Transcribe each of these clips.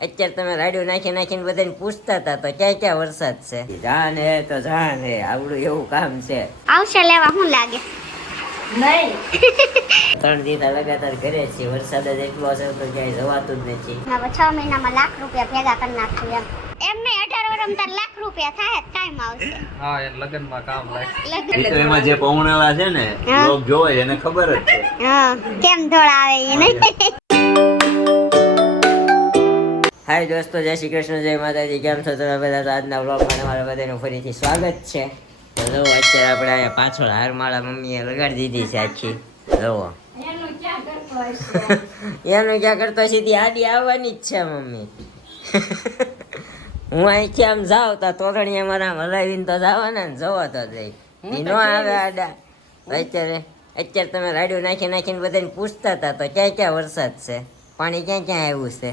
અત્યારે તમે રાડિયો નાખીને બધાને પૂછતા હતા તો ક્યાં ક્યાં વરસાદ છે? જાન હે તો જાન હે, આવડું એવું કામ છે. આવશે લેવા શું લાગે? નહીં 3 દિવસ લગાતાર ઘરે છે, વરસાદ જ એટલો હશે તો ક્યાંય જવાતું જ નથી. હવે 6 મહિનામાં લાખ રૂપિયા ભેગા કરી નાખશું એમ નહીં. 18 વર્ષમાં તાર લાખ રૂપિયા થાય કામ આવશે. હા એ લગનમાં કામ લાગે. તો એમાં જે પૌણેલા છે ને લોક જોવે એને ખબર જ છે. હા કેમ ધોળ આવે એ નહીં. હાય દોસ્તો, જય શ્રી કૃષ્ણ, જય માતાજી. કેમ છો તમે બધા? તો આજના વ્લોગમાં તમારા બધાનું ફરીથી સ્વાગત છે. તો જો અત્યારે આપણે અહીંયા પાછળ હારમાળા મમ્મીએ લગાડી દીધી છે આખી. જોવો એનું ક્યાં કરતો સીધી આડી આવવાની જ છે મમ્મી. હું અહીંથી આમ જાઉં તો તોરણી અમારા આમ હલાવીને તો જવાના ને, જોવો તો જઈ નો આવે આડા. અત્યારે તમે રાડિયો નાખીને બધાને પૂછતા હતા તો ક્યાં ક્યાં વરસાદ છે, પાણી ક્યાં ક્યાં આવ્યું છે?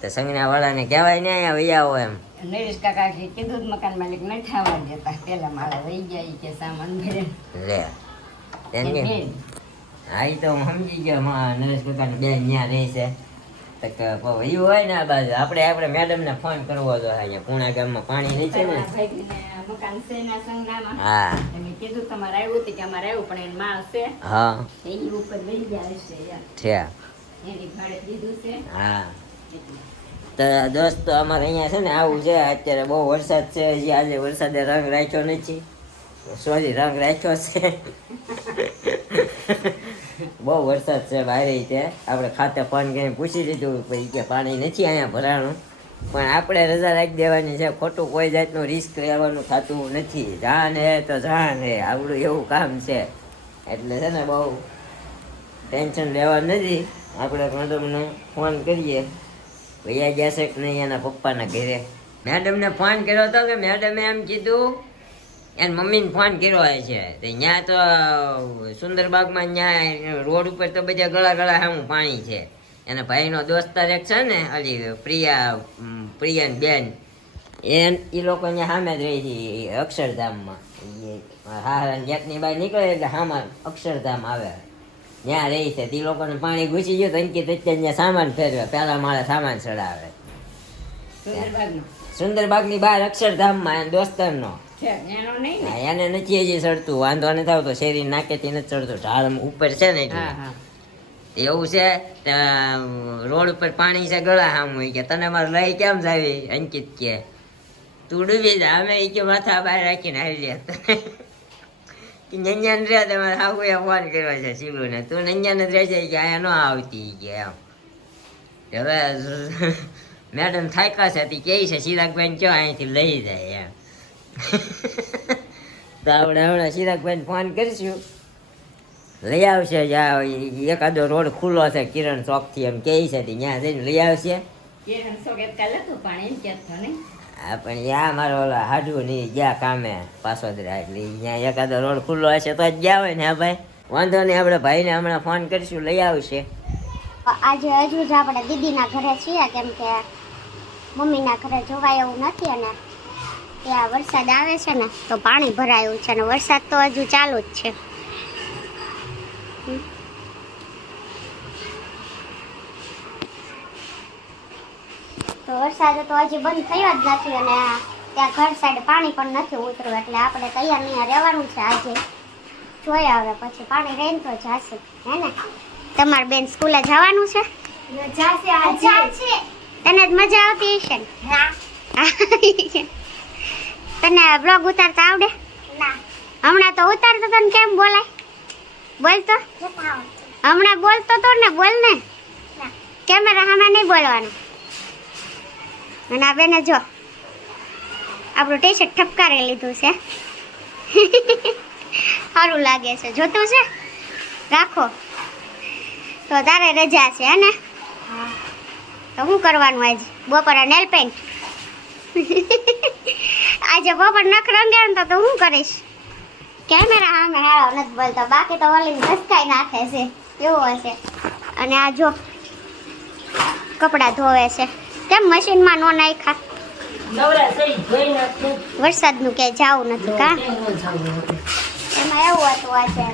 તો સંગના વાળાને કહેવાય ને અહીંયા વૈયા હોય એમ. નરેશ કાકા કીધું મકાન માલિક નહીં થવા દેતા, પેલા માળા વહી જાય કે સામાન ભરે લે હા ઈ તો હું સમજી ગયો. નરેશ કાકાની બેન ત્યાં રહી છે તો કે વયું હોય ને આ બાજુ આપણે મેડમને ફોન કરવો જોઈએ. અહીંયા પૂણા ગામમાં પાણી નહીં છે ને. મકાન છે ને સંગામાં. હા મેં કીધું તમારે આવ્યું હતું કે અમારે આવ્યું પણ એને માળ છે હા એ ઉપર વહી જાય છે યાર, છે એની ભાડે દીધું છે. હા તો દોસ્તો અમારે અહીંયા છે ને આવું છે. અત્યારે બહુ વરસાદ છે. હજી આજે વરસાદે રંગ રાખ્યો નથી, સોરી રંગ રાખ્યો છે. બહુ વરસાદ છે બહાર. તે આપણે ખાતે ફોન કરીને પૂછી લીધું પછી કે પાણી નથી અહીંયા ભરાણું, પણ આપણે રજા રાખી દેવાની છે. ખોટું કોઈ જાતનું રિસ્ક લેવાનું થતું નથી. જાન હે તો જાન હે, આવડું એવું કામ છે. એટલે છે ને બહુ ટેન્શન લેવાનું નથી. આપણે મેડમને ફોન કરીએ ભૈયા ગયા છે કે નહીં એના પપ્પાના ઘરે. મેડમને ફોન કર્યો હતો કે મેડમે એમ કીધું એને મમ્મીને ફોન કર્યો હોય છે. ત્યાં તો સુંદરબાગમાં ત્યાં રોડ ઉપર તો બધા ગળા સામું પાણી છે. એના ભાઈનો દોસ્તાર એક છે ને અલી પ્રિયાન બેન, એ લોકો અહીંયા સામે જ રહી છે અક્ષરધામમાં. હા ગેટની બહાર નીકળે એટલે સામાન અક્ષરધામ આવે ત્યાં રહી છે. તે લોકોને પાણી ઘૂસી ગયું તો અંકિત ત્યાં સામાન ફેરવે, પહેલા માળે સામાન ચડાવે. સુંદરબાગની બહાર અક્ષરધામમાં દોસ્તારનો એનો નહીં ને? એને નથી હજી ચડતું, વાંધો નથી આવતો. શેરી નાકેથી નથી ચડતું, ઢાળ ઉપર છે ને એટલે એવું છે. રોડ ઉપર પાણી છે ગળા સામું. કે તને મારે લઈ કેમ જાવી? અંકિત કે તું ડૂબી જા, અમે કે માથા બહાર રાખીને આવી લે. નંજાન રે તમારે હાહુએ ફોન કર્યો છે શીલુને, તું નંજાન જ રહેશે કે અહીંયા ન આવતી કે એમ. હવે મેડમ થાક્યા છે તે કહે છે ચિરાગભાઈ કયો અહીંથી લઈ જાય એમ. તો આપણે હમણાં ચિરાગભાઈને ફોન કરીશું, લઈ આવશે. એકાદો રોડ ખુલ્લો છે કિરણ ચોકથી એમ કહે છે ત્યાં જઈને લઈ આવશે. કિરણ સોકેત કાલે હતું પાણી એમ કહેતો નહીં. હા પણ યા મારો ઓલા હાડવું નહીં ગયા કામે પાસોદરા, એટલે ત્યાં એકાદો રોડ ખુલ્લો હશે તો જ ગયા હોય ને. હા ભાઈ વાંધો નહીં, આપણે ભાઈને હમણાં ફોન કરીશું, લઈ આવશે. આજે હજુ જ આપણે દીદીના ઘરે છીએ કેમ કે મમ્મીના ઘરે જોવાય એવું નથી અને ત્યાં વરસાદ આવે છે ને તો પાણી ભરાયું છે અને વરસાદ તો હજુ ચાલુ જ છે. તો વરસાદ તો હજી બંધ થયો જ નથી અને ત્યાં ઘર સાઈડ પાણી પણ નથી ઉતર્યું, એટલે આપણે તૈયાર નહીં રહેવાનું છે આજે. જોઈએ હવે પછી પાણી રહીને તો જશે હે ને. તમાર બેન સ્કૂલે જવાનું છે? તને જ મજા આવતી હશે ને? તને બ્લોગ ઉતારતા આવડે? હમણાં તો ઉતારતો તને કેમ બોલાય? બોલતો હમણાં બોલતો તો ને, બોલ ને. કેમેરા સામે નહીં બોલવાનું. અને આ બેને જો આપણું ટી શર્ટ ઠપકારી લીધું છે. સારું લાગે છે, જોતું છે? રાખો તો તારે રજા છે હે ને? તો શું કરવાનું આજે બપોરે? Nail paint. આજે બપોર નખ રંગે ને તો શું કરીશ? કેમેરા સામે હારો નથી બોલતો, બાકી તો ઓલી ધસકાઈ નાખે છે એવું હશે. અને આ જો કપડાં ધોવે છે, કેમ મશીનમાં નો નાખ્યા? વરસાદનું ક્યાંય જવું નથી કા? એમાં એવું હતું આજે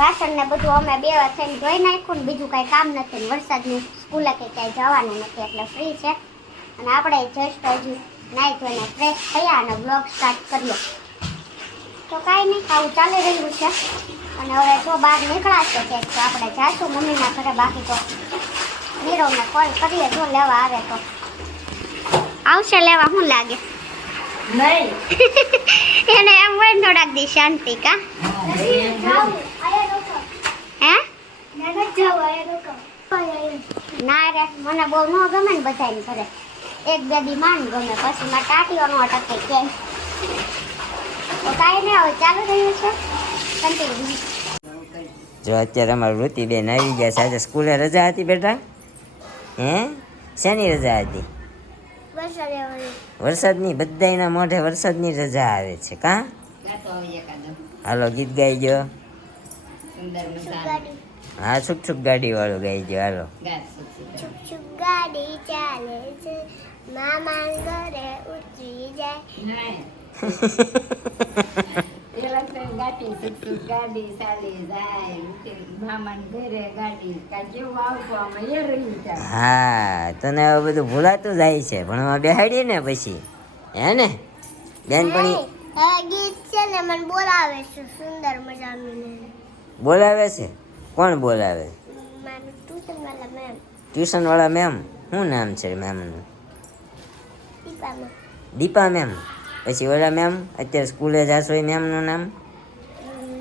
વાસણ ને બધું અમે બે વાર થઈને ધોઈ નાખ્યું ને બીજું કાંઈ કામ નથી ને વરસાદની સ્કૂલે કે ક્યાંય જવાનું નથી એટલે ફ્રી છે અને આપણે જસ્ટ હજુ નાહી ધોઈને ફ્રેશ થયા અને બ્લોગ સ્ટાર્ટ કર્યો તો કાંઈ નહીં આવું ચાલી રહ્યું છે અને હવે જો બહાર નીકળાશે કે તો આપણે જાશું મમ્મીના ઘરે બાકી તો નીરવને કોલ કરીએ જો લેવા આવે તો આવશે લેવા શું લાગે નહીં એને એમ હોય ને થોડાક દી શાંતિ કા હે ના રે મને બહુ ન ગમે ને બધાને ઘરે એક બે દી માન ગમે પછી મારે ટાટીઓ નો અટકે ક્યાંય તો કાંઈ નહીં હવે ચાલુ રહ્યું છે કન્ટિન્યુ જો અત્યારે અમારા વૃત્તિબેન આવી ગયા છે આજે સ્કૂલે રજા હતી બેટા હે શેની રજા હતી વરસાદની બધાયના મોઢે વરસાદની રજા આવે છે કા ગાતો આવે એકાદો હાલો ગીત ગાઈ ગયો સુંદર મજાનું હા છુક છુક ગાડી વાળું ગાઈ ગયો હાલો ગાત સુખ છુક ગાડી ચાલે છે મામા ઘરે ઉતરી જાય નહીં પેલા તો ગાડી સુખ ગાડી ચાલી જાય મામાને ઘરે ગાડી કા જેવું આવતું આમાં એ રહ્યું ત્યાં હા તને હવે બધું ભૂલાતું જાય છે ભણવા બેહાડીએ ને પછી હે ને બેનપણી ગીત છે ને મને બોલાવે છે સુંદર મજાનું બોલાવે છે કોણ બોલાવે મારું ટ્યુશન વાળા મેમ ટ્યુશન વાળા મેમ શું નામ છે મેમનું દીપામાં દીપા મેમ પછી ઓલા મેમ અત્યારે સ્કૂલે જાશો એ મેમનું નામ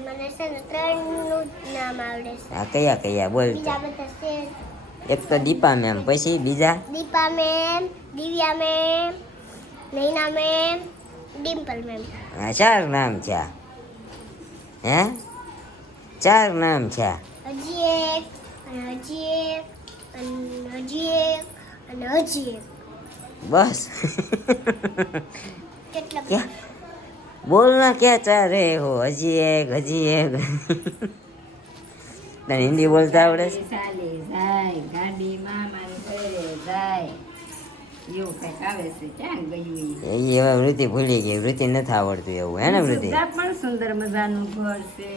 મને છે ને ત્રણનું જ નામ આવડે છે હા કયા કયા બોલ તો. બીજા બધા છે એક તો દીપા મેમ પછી બીજા Deepa ma'am Divya ma'am Naina ma'am Dimple ma'am હા 4 નામ છે આ. હે 4 નામ છે આ. હજી એક અને હજી એક અને હજી એક અને હજી એક બસ કેટલા ક્યાં બોલ ના ક્યાં 4 હે હો હજી એક તને હિન્દી બોલતા આવડે છે ચાલી જાય ગાડી મામાને ઘરે જાય એવું કંઈક આવે છે ક્યાં ગયું એ હવે વૃત્તિ ભૂલી ગઈ વૃત્તિ નથી આવડતું એવું હે ને વૃત્તિ સુરત પણ સુંદર મજાનું ઘર છે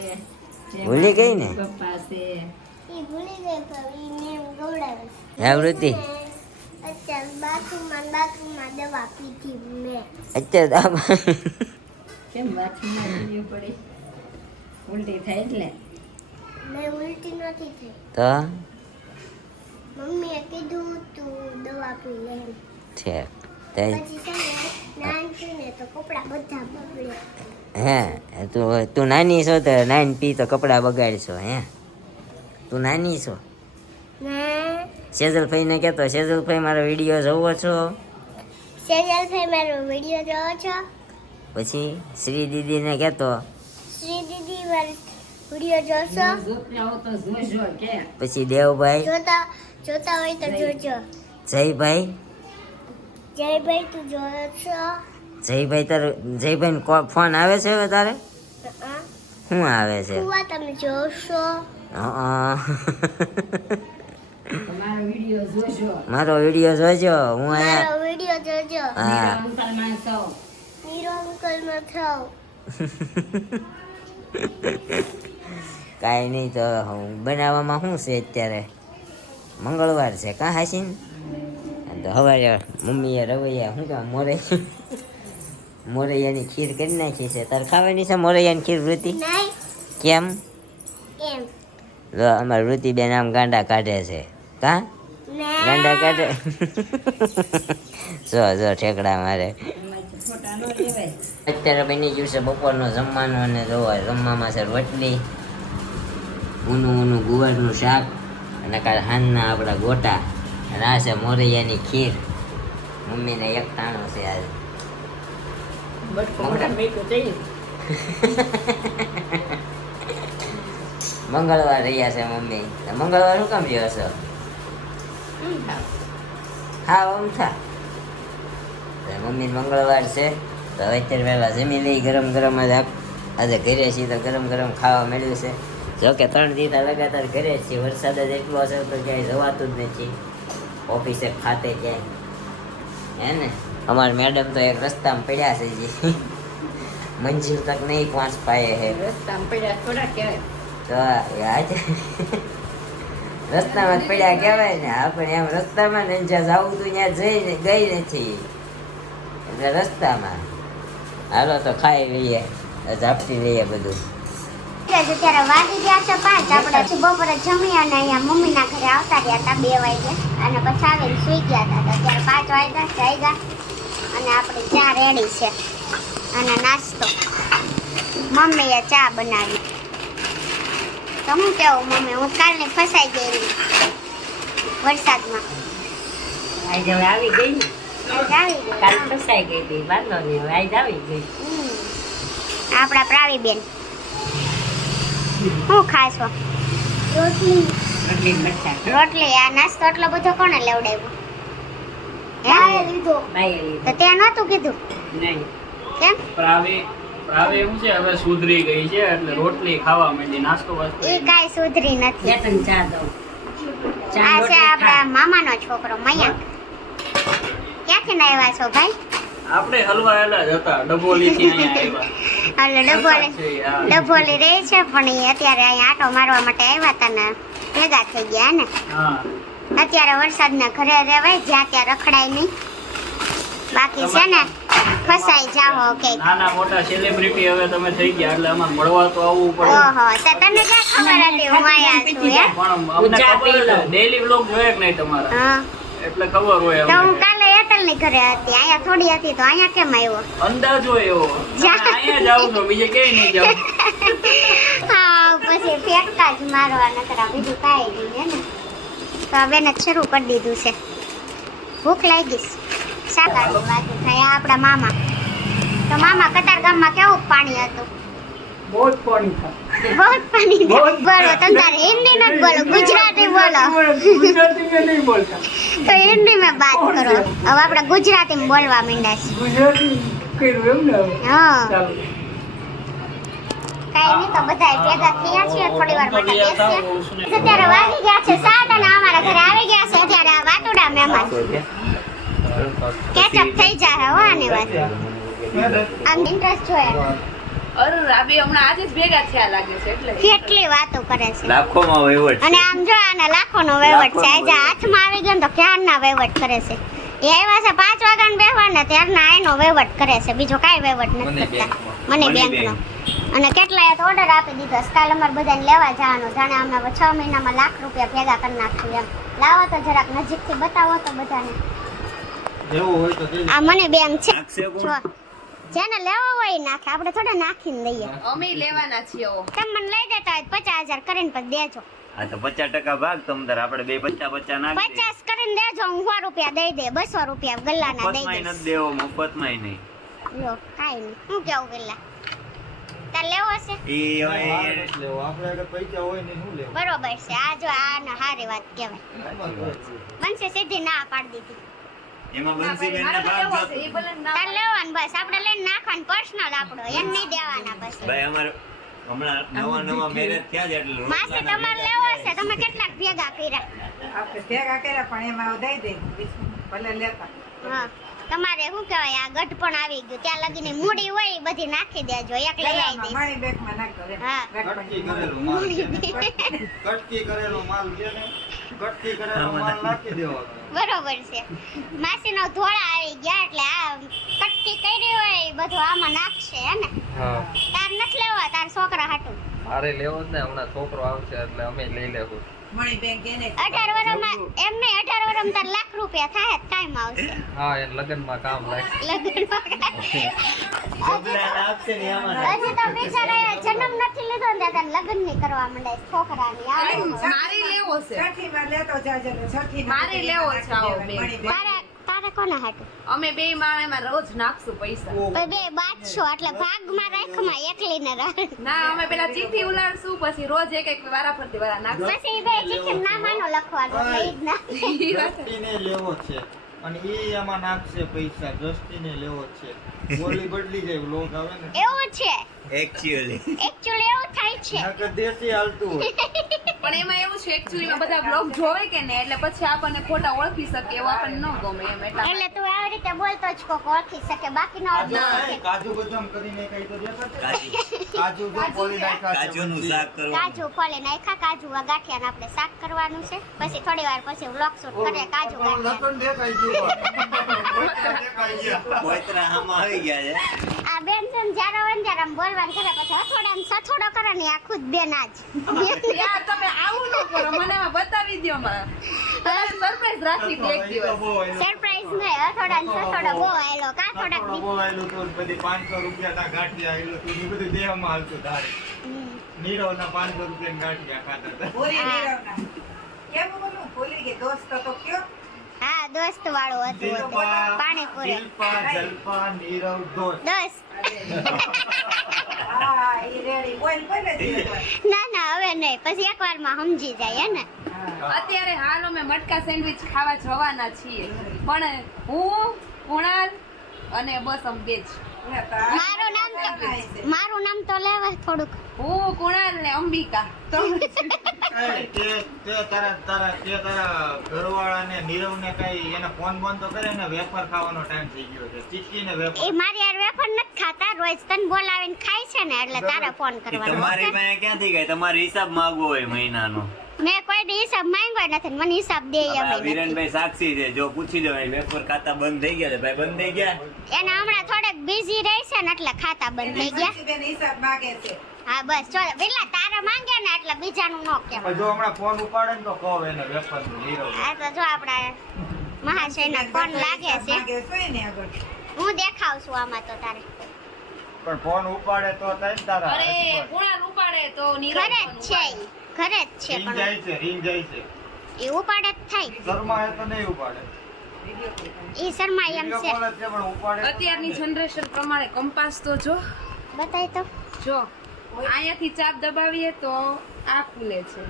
ભૂલી ગઈ ને? પપ્પા છે એ ભૂલી ગઈ પણ એ મેમ ગવડાવે છે હે વૃત્તિ અત્યારે બાથરૂમમાં દવા પીધી મેં અત્યારે કેમ બાથરૂમમાં જવું પડે ઉલટી થાય એટલે મેં ઉલટી નથી થઈ તો મમ્મીએ કીધું તું દવા પી લે એમ. છે તે પછી છે ને નાનથી ને તો કપડાં બધા બગડે હે તું નાની છો તો નાની પી તો કપડાં બગાડશો હે તું નાની છો ના સેજલભાઈને કહેતો સેજલભાઈ મારો વિડીયો જોવો છો સેજલભાઈ મારો વિડીયો જોવો છો પછી શ્રી દીદીને કહેતો શ્રી દીદી મારો વિડીયો જોશો જોતા હો તો જોજો કે પછી દેવભાઈ જોતા હોય તો જોજો જયભાઈ જયભાઈ તું જોયો છો જયભાઈ ફોન આવે છે હવે તારે શું આવે છે કુવા તમે જોશો તમારો વિડીયો જોજો મારો વિડીયો જોજો હું અહીંયા મારો વિડીયો જોજો હા અંકલમાં સૌ નીરો અંકલમાં થાવ કાંઈ નહીં તો બનાવવામાં શું છે અત્યારે મંગળવાર છે કાં હાસીન તો હવારે મમ્મીએ રવૈયા શું કામ મોરૈયાની ખીર કરી નાખી છે તારે ખાવાની છે મોરૈયાની ખીર વૃત્તિ નહીં કેમ એમ જો અમારી વૃત્તિબેન આમ ગાંડા કાઢે છે કાં ગાંડા કાઢે જો ઠેકડા મારે ફોટા નો લેવાય અત્યારે બની ગયું છે બપોરનો જમવાનું અને જોવા જમવામાં છે રોટલી ઊનું ગુવારનું શાક અને કાલ હાનના આપણા ગોટા અને આ છે મોરૈયાની ખીર મમ્મીને એક ટાણું છે આજે બટકો મોટા મીઠું થઈ મંગળવાર રહ્યા છે મમ્મી તો મંગળવાર શું કામ રહ્યો છો હા અમથા મમ્મી મંગળવાર છે તો હવે અત્યારે પહેલાં જમી લઈ ગરમ ગરમ જ આજે ઘરે છીએ તો ગરમ ગરમ ખાવા મળ્યું છે જોકે 3 દિવસ લગાતાર ઘરે જ છીએ વરસાદ જ એટલો હશે તો ક્યાંય જવાતું જ નથી ઓફિસે ખાતે ક્યાંય હે ને અમારા મેડમ તો એક રસ્તામાં પડ્યા છે જે મંજિલ તક નહીં પહોંચ પાયે હે રસ્તામાં પડ્યા થોડા કહેવાય તો આજે રસ્તામાં જ પડ્યા કહેવાય ને, આપણે એમ રસ્તામાં ને જ્યાં જવું હતું ત્યાં જઈને ગઈ નથી, એટલે રસ્તામાં હાલો તો ખાઈ લઈએ, ઝાપટી લઈએ બધું. અત્યારે વાગી ગયા છે 5. આપણે બપોરે જમી અને અહીંયા મમ્મીના ઘરે આવતા રહ્યા હતા 2 વાગે અને પછી આવીને સુઈ ગયા હતા. તો અત્યારે 5 વાગ્યા જાગ્યા અને આપણી ચા રેડી છે અને નાસ્તો મમ્મીએ ચા બનાવી. તો હું કેવું મમ્મી, હું કાલની ફસાઈ ગઈ વરસાદમાં. આજ હવે આવી ગઈ ને, આજ આવી ગઈ. કાલ ફસાઈ ગઈ હતી, વાંધો નહીં, હવે આજ આવી ગઈ. આપણા પ્રાવીબેન શું ખાશો? રોટલી મરચાં. રોટલી. આ નાસ્તો એટલો બધો કોને લેવડાવ્યો? લીધો. બાઈએ લીધો. તો તે નહોતું કીધું નહીં કેમ? પ્રાવે એવું છે, હવે સુધરી ગઈ છે એટલે રોટલી ખાવા માંડી, નાસ્તો વાસ્તો એ કાંઈ સુધરી નથી. બે ત્રણ ચા દઉં. ચા આ છે રોટલી આપણા ખા. મામાનો છોકરો મયંક. ક્યાંથી ના આવ્યા છો ભાઈ? આપણે હલવાયેલા જ હતા, ડબોલીથી અહીંયા આવ્યા. એટલે ડભોલી છે, હા. ડભોલી રહે છે પણ એ અત્યારે અહીંયા આટો મારવા માટે આવ્યા હતા ને ભેગા થઈ ગયા ને. હા અત્યારે વરસાદના ઘરે રહેવાય, જ્યાં ત્યાં રખડાય નહીં. બાકી છે ને ફસાઈ જાઓ કે નાના મોટા સેલિબ્રિટી હવે તમે થઈ ગયા એટલે અમારે મળવા તો આવવું પડે. ઓહો, તો તને ક્યાં ખબર હતી હું અહીંયા છું હે? પણ અમને ચા ખબર પી લો. ડેઈલી વ્લોગ જોયે કે નહીં તમારા, હા, એટલે ખબર હોય તો હું અમને. કાલે હેતલની ઘરે હતી, અહીંયા થોડી હતી તો અહીંયા કેમ આવ્યો? અંદાજ હોય એવો. તમે અહીંયા જાવ છો, બીજે ક્યાંય નહીં જાવ. હા, પછી ફેંકતા જ મારવા નકરા, બીજું કાંઈ નહીં હે ને. તો હવે ને શરૂ કરી દીધું છે. ભૂખ લાગી છે. શાકાહારી બાજુ થાય આપણા મામા. તો મામા કતારગામમાં કેવું પાણી હતું? બહુ જ પાણી થાય. બહુ પાણી બોલો. તમે તારે હિન્દી નથી બોલો, ગુજરાતી બોલો. ગુજરાતી મેં નહીં બોલતા. તો હિન્દી में बात करो. હવે આપણે ગુજરાતીમાં બોલવા માંડ્યા છે. ગુજરાતી કર્યું એમ ને હવે? હા, ચાલો. કાંઈ નહીં, તો બધાય ભેગા થયા છીએ, થોડી વાર માટે બેસીએ. અત્યારે વાગી ગયા છે 7 અને અમારા ઘરે આવી ગયા છે અત્યારે આ વાટુડા મહેમાન. કેચઅપ થઈ જાય હો આની વાત. આમ ઇન્ટરેસ્ટ જોઈએ. અરે રાબી હમણાં આજે જ ભેગા થયા લાગે છે એટલે કેટલી વાતો કરે છે. લાખોમાં વહીવટ અને છે. આમ જો આના લાખોનો વહીવટ છે. આજે હાથમાં આવી ગયો ને તો ક્યારના વહીવટ કરે છે. એ આવ્યા છે 5 વાગ્યાને બેહવા ને ત્યારના એનો વહીવટ કરે છે, બીજો કાંઈ વહીવટ નથી કરતા. મને બેંકનો. અને કેટલાએ તો ઓર્ડર આપી દીધો છે, કાલ અમારે બધાને લેવા જવાનું, જાણે અમે 6 મહિનામાં લાખ રૂપિયા ભેગા કરી નાખ્યું એમ. લાવો તો જરાક નજીકથી બતાવો તો બધાને. આ મને બેંક છે. નાખશે કોણ? જો જેને લેવો હોય એ નાખે, આપણે થોડા નાખીને લઈએ. અમે લેવાના છીએ ઓ. તમે મને લઈ દેતા હોય 50,000 કરીને પછી દેજો. આ તો 50% ભાગ તમ તાર આપણે બે 50 નાખી 50 કરીને દેજો, હું 100 રૂપિયા દઈ દે, 200 રૂપિયા ગલ્લાના દઈ મફતમાં દઈશ. નથી દેવો, મફતમાં નહીં. લો કાંઈ નહીં, હું કેવું ગલ્લા તાર લેવો છે? ઈ હવે બરોબર છે. આ જો આને હારી વાત કહેવાય. બનશે સીધી ના પાડી દીધી. એમાં બંસીબેન મારે ના તો લેવો ભાગ છે, એ ભલે ના તાર લેવાનું બસ, આપણે લઈને નાખવાનું પર્સનલ આપણો, એમ નહીં દેવાના બસ. ભાઈ અમારે હમણાં નવા મેરેજ થયા છે એટલે માસી તમારે લેવો છે, તમે કેટલાક ભેગા કર્યા? આપણે ભેગા કર્યા પણ એમાં દઈ દે ભલે લેતા. હા, તમારે શું કહેવાય, આ ગઢપણ આવી ગયું, ત્યાં લગીની મૂડી હોય એ બધી નાખી દેજો, એક લઈ આવી દઈશ. મારી બેગમાં નાખો એમ. હા. ગઠબંધી. બરોબર છે. માસીનો ધોળા આવી ગયા એટલે આ કટકી કરી હોય એ બધું આમાં નાખશે હે ને. હા તાર નથી લેવા, તાર છોકરા હાટું. મારે લેવો જ ને, હમણાં છોકરો આવશે એટલે અમે લઈ લેવું. મણી બેંક એને 18 વર્ષમાં એમ નહીં, 18 વર્ષમાં તાર લાખ રૂપિયા થાય જ કાયમ આવશે. હા એ લગ્નમાં કામ લાગે. લગ્નમાં આપશે ને આમાં હજી તો બિચારા જન્મ નથી લીધો ને ત્યાં લગ્ન ની કરવા માંડે છોકરાની. આવો. મારે લેવો છે. છઠ્ઠીમાં લેતો જાજે ને છઠ્ઠીમાં મારે લેવો છે આવો બેન. મણી બેંક. તારે કોના હાટું? અમે બે માણેમાં રોજ નાખશું પૈસા. પણ બે બાદશો એટલે ભાગમાં રાખમાં એકલીને રાખ. ના અમે પેલા ચિઠ્ઠી ઉલાડશું પછી રોજ એક એક વારા ફરતી વારા નાખશું. પછી બે ચીઠી નામાનો લખવાનો એટલે ઈ જ નાખે. ઈ વાત. દ્રષ્ટિને લેવો છે અને ઈ એમાં નાખશે પૈસા. દ્રષ્ટિને લેવો છે, બોલી બદલી જાય લોક આવે ને એવું છે, એકચ્યુઅલી એકચ્યુઅલી એવું થાય છે. નકર દેશી હાલતું હોય. પણ એમાં એવું છે એકચ્યુઅલીમાં બધા બ્લોગ જોવે કે ને એટલે પછી આપણને ખોટા ઓળખી શકે એવું આપણને ન ગમે એમ એટલે તું આવી રીતે બોલતો જ કોક ઓળખી શકે બાકી ન ઓળખી કાજુ બદામ કરીને કઈ તો દેખાડ. કાજુ કાજુ જો ફોલી નાખ્યા છે. કાજુનું શાક કરવાનું કાજુ ફોલે નાખ્યા કાજુ ગાંઠિયાને આપણે શાક કરવાનું છે પછી થોડી વાર પછી વ્લોગ શૂટ કરીએ કાજુ ગાંઠિયા લસણ દેખાઈ ગયું પણ. દેખાઈ ગયા. કોઈતરા આમાં આવી ગયા છે આ બેન છે ને જ્યારે હોય ને ત્યારે આમ બોલવાનું કરે પછી હથોડા ને સથોડો કરે ને આ ખુદ બેન આજ યાર તમે આવું ન કરો મને આમાં બતાવી દો મારા સરપ્રાઈઝ રાખી દે એક દિવસ સરપ્રાઈઝ નહીં હથોડા ને સથોડો બહુ આયેલો કા થોડાક દી- બહુ આયેલું તો બધી 500 રૂપિયાના ગાંઠિયા આયેલું તો ઈ બધું દેહમાં હાલતું ધારે. નીરવના 500 રૂપિયાના ગાંઠિયા ખાતા હતા. પૂરી નીરવના. કેમ બોલું? ભૂલી ગઈ. દોસ્ત તો કયો? હા દોસ્ત વાળું હતું પાણીપુરી શિલ્પા, જલ્પા, નીરવ, દોસ્ત. દોસ્ત હા, ઈ રેડી. બોલ બોલે જ. ના ના હવે નહીં પછી એકવાર માં સમજી જાય હે ને અત્યારે હાલ અમે મટકા સેન્ડવિચ ખાવા જવાના છીએ પણ હું કુણાલ અને બસ અમે બે જ મારું નામ તો લેવા થોડુંક હું કુણાલ ને અંબિકા એ, તે તારા ઘરવાળાને નીરવને કઈ એને ફોન બોન તો કરે ને વેફર ખાવાનો ટાઈમ થઈ ગયો છે. ચીક્કીને વેફર. એ મારી યાર વેફર નથી ખાતા રોજ તને બોલાવીને ખાય છે ને એટલે તારે ફોન કરવાનો તમારી ઓકે? પાસે ક્યાંથી ગઈ તમારે હિસાબ માંગવો હોય મહિનાનો મેં કોઈ દી હિસાબ માંગ્યો નથી ને મને હિસાબ દે હવે એમ આ વિરેનભાઈ સાક્ષી છે જો પૂછી દો વેફર ખાતા બંધ થઈ ગયા છે ભાઈ બંધ થઈ ગયા એને હમણાં થોડેક બિઝી રહે છે ને એટલે ખાતા બંધ થઈ ગયા બેન હિસાબ માંગે છે. હા બસ જો પેલા તારે માંગે ને એટલે બીજાનું નો કેમ પણ જો હમણાં ફોન ઉપાડે ને તો કહો એને વેફર નીરવ. આ તો જો આપડા મહાશયના ફોન લાગે છે માંગે છે ને આગળ. હું દેખાવ છું આમાં તો તારે પણ ફોન ઉપાડે તો થાય ને તારા. અરે કુણાલ ઉપાડે તો નીરવ ઘરે જ પણ છે ઉપાડે. ઈ. ઘરે જ છે રીંગ પણ જાય છે રીંગ જાય છે. એ ઉપાડે જ થાય શર્મા એ તો નહીં ઉપાડે. ઈ શર્મા એમ વિડીયો છે કોલ જ છે પણ ઉપાડે તો અત્યારની જનરેશન પ્રમાણે કંપાસ તો જો બતાય તો જો અહીંયાથી ચાપ દબાવીએ તો આ ખુલે છે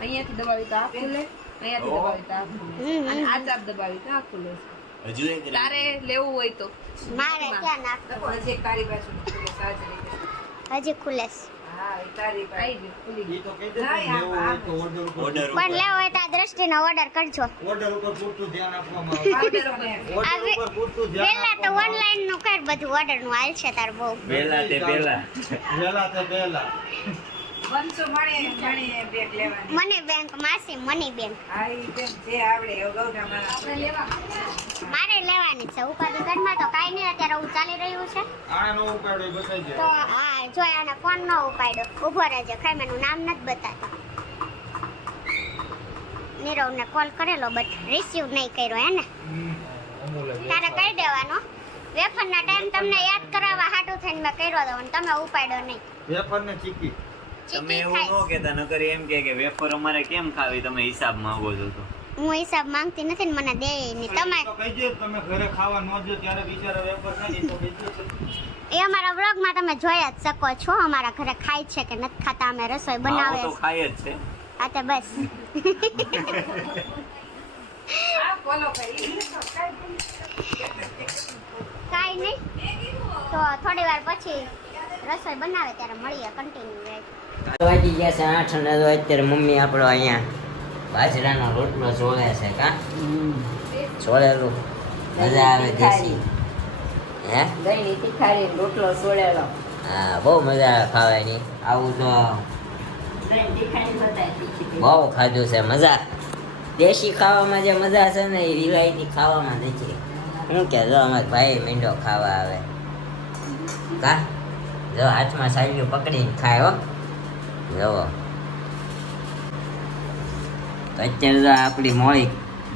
અહીંયાથી દબાવી તો આ ખુલે અહીંયાથી દબાવી તો આ ખુલે અને આ ચાપ દબાવી તો આ ખુલે છે હજુ એક તારે લેવું હોય તો મારે ક્યાં નાખતો તો હજી એક તારી બાજુ ખુલે સારી રીતે. હજી ખુલે છે હા, ઈ તારી બાજુ. આવી ગયું ખુલી ઈ તો કહી દે ના, લેવું હોય તો ઓર્ડર ઉપર ઓર્ડર પણ લેવો હોય તો આ દ્રષ્ટિનો ઓર્ડર કરજો ઓર્ડર ઉપર પૂરતું ધ્યાન આપવામાં આવે. પાવડરોને. ઓર્ડર ઉપર પૂરતું ધ્યાન પહેલા તો આપવામાં ઓનલાઈન નું કર બધું ઓર્ડર નું હાલ છે તાર બહુ પહેલા તે પહેલા પહેલા તે પહેલા. બનશો મણી બેગ લેવાની. મની બેંક માસી મની બેંક હા, ઈ બેન જે આવડે એવું ગૌઢા માણસ. મારે લેવાની છે ઉપાધિ ઘરમાં તો કાંઈ નહીં અત્યારે હું ચાલી રહ્યું છે આને નો ઉપાડ્યો એ બતાઈ તો જાય. હા જો આને ફોન ન ઉપાડ્યો ઉભો રહેજો ખાઈ એનું નામ નથી બતાતો નીરવને કોલ કરેલો બટ રિસીવ નહીં કર્યો હે ને અમૂલ જ. તારે કહી દેવાનો વેફરના ટાઈમ તમને યાદ કરાવવા હાટું થઈને મેં કર્યો હતો અને તમે ઉપાડ્યો નહીં વેફર ને ચીક્કી. તમે ચીકી એવું ખાઈશ. ન કહેતા નકર એમ કે વેફર અમારે કેમ ખાવી તમે હિસાબ માંગો છો તો હું હિસાબ માંગતી નથી ને મને દે નહીં તમે તો કહી દે તમે ઘરે ખાવા ન જો ત્યારે બિચારા વેફર ખાઈ તો કહી દે. એ અમારા વ્લોગમાં તમે જોઈ જ શકો છો અમારા ઘરે ખાય છે કે નથી ખાતા અમે રસોઈ બનાવે ખાવો તો છે ખાય જ છે આ તો બસ આ બોલો કઈ. ઈ તો કાંઈ કાંઈ નહીં તો થોડી વાર પછી રસોઈ બનાવે ત્યારે મળીએ કન્ટિન્યુ વાગી ગયા છે 8 અને તો અત્યારે મમ્મી આપણો અહીંયા બાજરાનો રોટલો ચોળે છે કા ચોળેલું મજા આવે દેશી હે દહીં તીખારી રોટલો સોળેલો. હા બહુ મજા આવે ખાવાની આવું તો દહીં તીખારી બતાય તીખી. બહુ ખાધું છે મજા દેશી ખાવામાં જે મજા છે ને એ વિલાયતી ખાવામાં નથી શું કે જો અમારા ભાઈ મીંડો ખાવા આવે કા જો હાથમાં સાલ્યું પકડીને ખાય હો જવો તો અત્યારે તો આપણી મોળી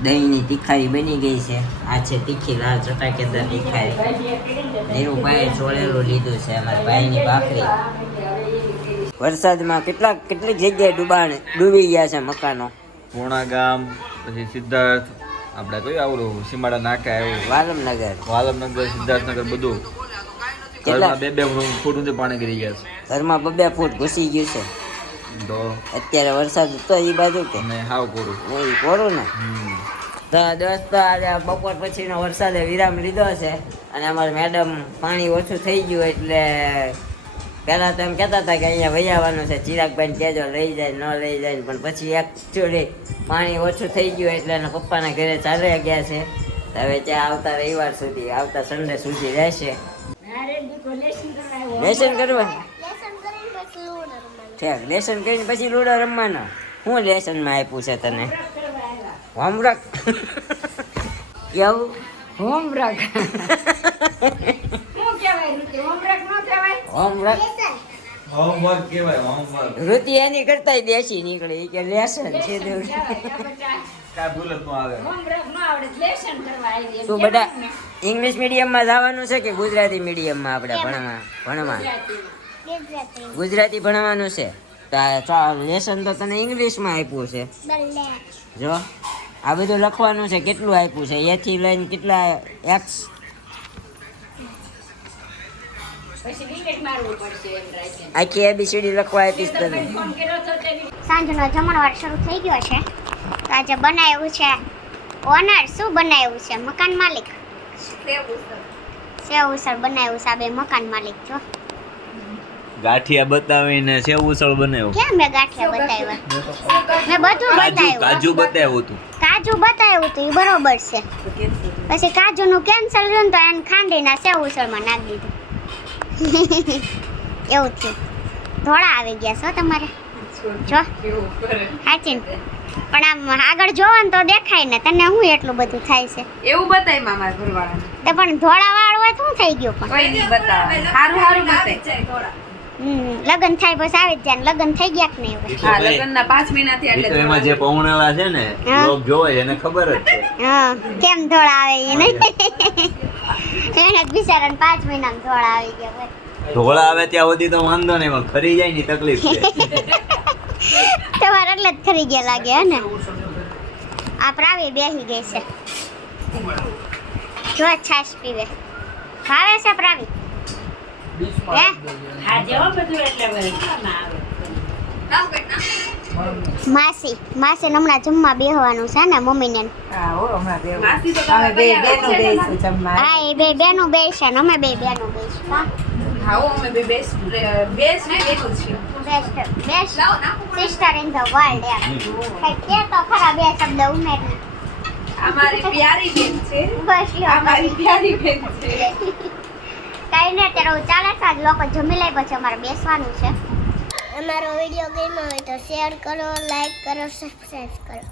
દહીંની તીખારી બની ગઈ છે આ છે તીખી લાલ ચટાકેદાર તીખારી નીરુભાઈએ છોડેલું લીધું છે અમારા ભાઈની ભાખરી વરસાદમાં કેટલીક જગ્યાએ ડૂબી ગયા છે મકાનો પૂર્ણા ગામ પછી સિદ્ધાર્થ આપણે કયું આવું સીમાડા નાકે આવ્યું વાલમનગર વાલમનગર સિદ્ધાર્થનગર બધું કેટલા? ઘરમાં 2 ફૂટ ઊંચે પાણી ગરી ગયા ઘરમાં 2 ફૂટ ઘૂસી ગયું છે છે તો અત્યારે વરસાદ તો એ બાજુ કે અમે હાવ કોરું ઓય કોરું ને તો દોસ્તો આજે બપોર પછીનો વરસાદે વિરામ લીધો છે અને અમારે મેડમ પાણી ઓછું થઈ ગયું એટલે પહેલા તો એમ કહેતા હતા કે અહીંયા વહી આવવાનું છે, ચિરાગભાઈ કહેજો લઈ જાય ન લઈ જાય, પણ પછી એકચ્યુઅલી પાણી ઓછું થઈ ગયું એટલે એના પપ્પાના ઘરે ચાલ્યા ગયા છે. હવે ત્યાં આવતા રવિવાર સુધી, આવતા સન્ડે સુધી રહેશે. લેસન કરવા ઠીક, લેસન કરીને પછી લૂડો રમવાનો. શું લેસનમાં આપ્યું છે તને? હોમવર્ક કેવું? હોમવર્ક શું કહેવાય ઋતુ? હોમવર્ક ન કહેવાય? હોમવર્ક હોમવર્ક કહેવાય હોમવર્ક. ઋતિ એની કરતા બેસી નીકળી કે લેસન છે. કાંઈ ભૂલ જ ન આવે. હોમવર્ક ન આવડે લેસન કરવા આવી એમ તું બધા ઇંગ્લિશ મીડિયમમાં જવાનું છે કે ગુજરાતી મીડિયમમાં આપણે ભણવા? ગુજરાતી ભણવાનું છે. તો લેસન તો તને ઇંગ્લિશમાં આપ્યું છે. જો આ બધું લખવાનું છે. કેટલું આપ્યું છે? એથી લઈને કેટલા એક્સ? પછી વિકેટ મારવું પડશે એમ રાઈટ. આખી ABCD લખવા આપીશ તને. ફોન કર્યો તો તે સાંજનો જમણવાર શરૂ થઈ ગયો છે. તો આજે બનાવ્યું છે ઓનર. શું બનાવ્યું છે? મકાન માલિક સેવ ઉસળ બનાવ્યું છે. આ બે મકાન માલિક જો ગાંઠિયા બતાવીને સેવ ઉસળ બનાવ્યો. ક્યાં મેં ગાંઠિયા બતાવ્યા? મેં બધું બતાવ્યું. કાજુ બતાવ્યું હતું. કાજુ બતાવ્યું હતું, એ બરોબર છે. પછી કાજુનું કેન્સલ થયું ને તો એને ખાંડીના સેવ ઉસળમાં નાખી દીધું. એવું થયું. ધોળા આવી ગયા છો તમારે જો સાચી. પણ આમ આગળ જોવો ને તો દેખાય ને. તને શું એટલું બધું થાય છે? એવું બતાય મારા ઘરવાળાને. તો પણ ધોળા વાળ હોય શું થઈ ગયું? પણ કોઈ નહીં બતાવે. સારું સારું બતાય. લગ્ન થાય બસ આવી જ જાય ને. લગ્ન થઈ ગયા કે નહીં હવે? હા, લગ્નના 5 મહિનાથી એ એટલે તો એમાં જે પૌણેલા છે ને હા. લોક જોવે એને ખબર જ છે. હા, કેમ ધોળા આવે એ નહીં? એને જ બિચારાને 5 મહિનામાં ધોળા આવી ગયા હોય. ઢોળા આવે ત્યાં સુધી તો વાંધો નહીં, પણ ખરી જાય ની તકલીફ છે. તમારે એટલે જ ખરી ગયા લાગે હે ને? આ પ્રાવી બેસી ગઈ છે જો છાશ પીવે. ભાવે છે પ્રાવી? હે આજે હો બધું એટલે બનાવે. માસી હમણાં જમવા બેહવાનું છે ને મમ્મીને. માસી તો તમે બે બેનો બેસું. હા, એ બે બેનું બેસે ને અમે બે બેનું બેસું. હા, અમે બે બેસ ને બેનું છે. Best sister in the world એમ. કઈ કે તો ખરા બે શબ્દ ઉમેરને. અમારી પ્યારી બેન છે. બસ લ્યો. અમારી પ્યારી બેન છે. કઈ ને ત્યારે ચાલે છે. આજ લોકો જમી લે પછી અમારે બેસવાનું છે. અમારો વિડીયો ગમ્યો હોય તો શેર કરો, લાઈક કરો, સબસ્ક્રાઇબ કરો.